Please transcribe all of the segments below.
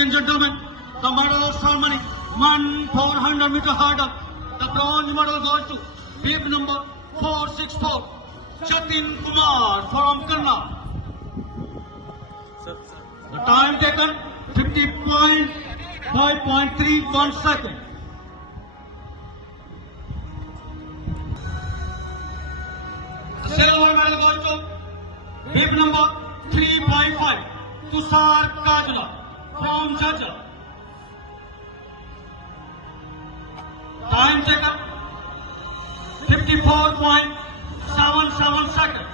and gentlemen, the medal ceremony, 400-meter hurdle. The bronze medal goes to bib number 464, Jatin Kumar from Karnataka. The time taken, 50.5.31 seconds. The silver medal goes to bib number 355, Tushar Kajla from Jajja. Time taken 54.77 seconds.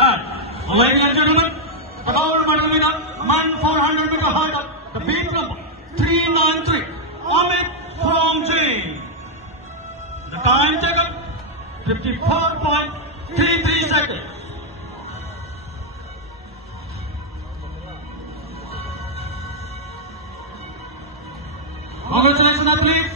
And ladies and gentlemen, the gold medal winner, 400-meter hurdle, the beat number 393, Amit from Jain. The time taken 54.33 seconds. Congratulations, athletes.